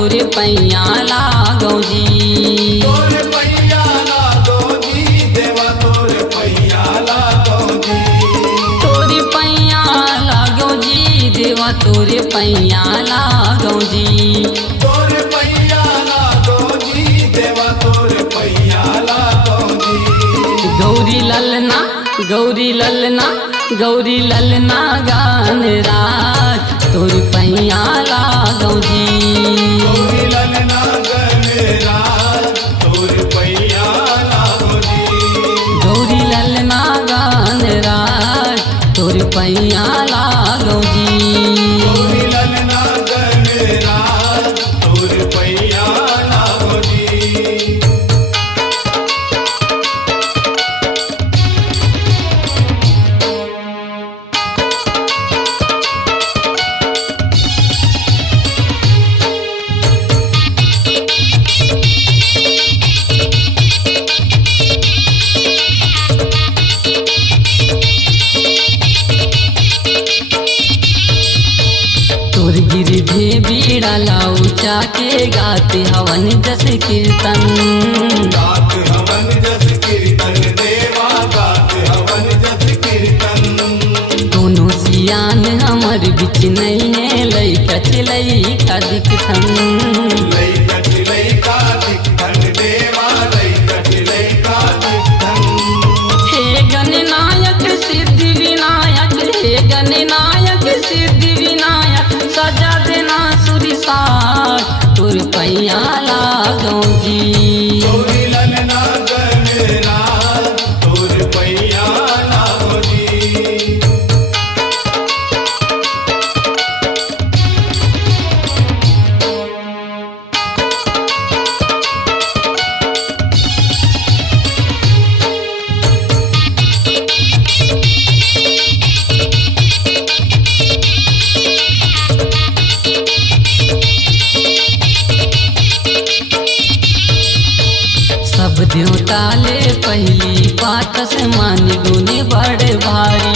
तोरे पैया लागो जी। तोरे पैया लागो जी देवा तोरे पैया लागो जी। तोरे पैया लागो जी देवा तोरे पैया लागो जी। तोरे पैया लागो जी देवा तोरे पैया लागो जी। गौरी ललना गौरी ललना गौरी ललना गान राज तोरे पैया लागो जी। गौरी ललना गान राज तोरे पैया लागो जी। गौरी ललना गान राज तोरे पैया लागो जी। गौरी ललना गान राज तोरे पैया लागो जी। तोर गिरधे बीड़ा लाऊचा के गाते हवन जस कीर्तन। गात हवन जस कीर्तन देवा गात हवन जस कीर्तन। दोनों सियान हमर बिच नहीं है लैका लैका दिखथन। लैका लैका दिखथन देवा लैका लैका दिखथन। हे गणनायक सिद्धि विनायक हे गणनायक सिद्धि विनायक सजा देना सुरिसार तोर पैया लागो जी। गौरी ललना गान राज तोरे पैया लागो जी। सब देवता ले पहली पातस मानी गुने बड़ भारी।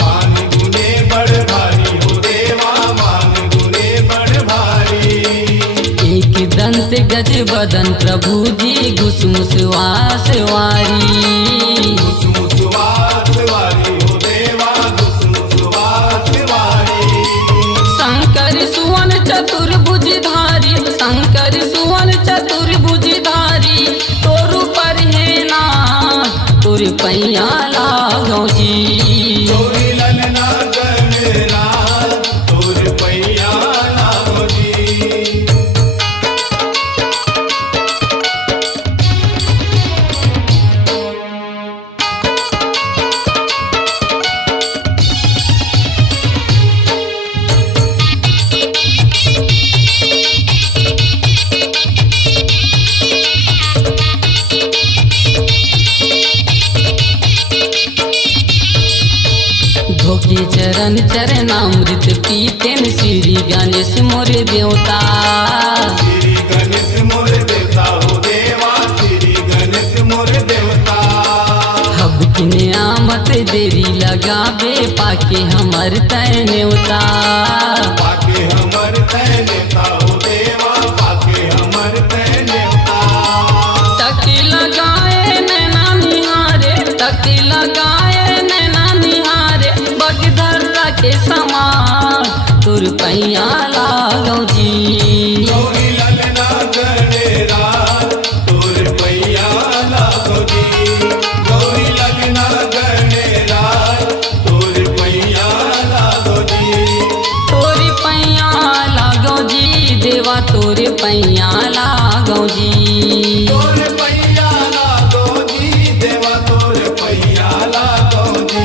मान गुने बड़ भारी हो देवा मान गुने बड़ भारी। एक दंत गज बदन प्रभु जी घुसमुसवास वारी। घुसमुसवास वारी हो देवा घुसमुसवास वारी। शंकर सुवन चतुर्भुजधारी शंकर सुवन चतुर्भुजधारी तोरु पर है ना तोरे पैया लागो जी। गौरी ललना गान राज तोरे पैया लागो जी। धोके चरण चरणामृत पीतेन श्री गणेश मोर देवता। श्री गणेश मोर देवता हो देवा श्री गणेश मोर देवता। हब किने आमत देरी लगाबे पाके हमर तय नेवता। पाके हमर तय नेता हो देवा पाके हमर तय नेता। तक लगाए नैना निहारे तक लगाए नैना निहारे बगधर्रा के समान तोर पैया लागो जी। गौरी ललना गान राज तोरे पैया लागो जी। गौरी ललना गान राज तोरे पैया लागो जी। तोरे पैया लागो जी देवा तोरे पैया लागो जी। तोरे पैया लागो जी देवा तोरे पैया लागो जी।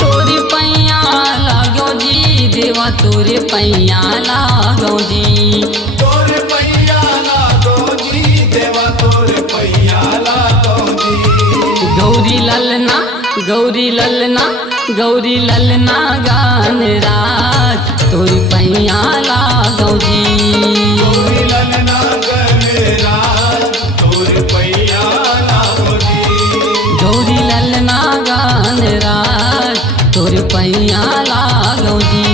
तोरे पैया लागो जी देवा तोरे पैया लागो जी। तोरे पैया लागो जी देवा तोरे पैया लागो जी। गौरी ललना गौरी ललना गौरी ललना गान राज तोरे पैया लागो जी। गौरी ललना गान राज तोरे पैया लागो जी। गौरी ललना गान राज तोरे पैया लागो जी।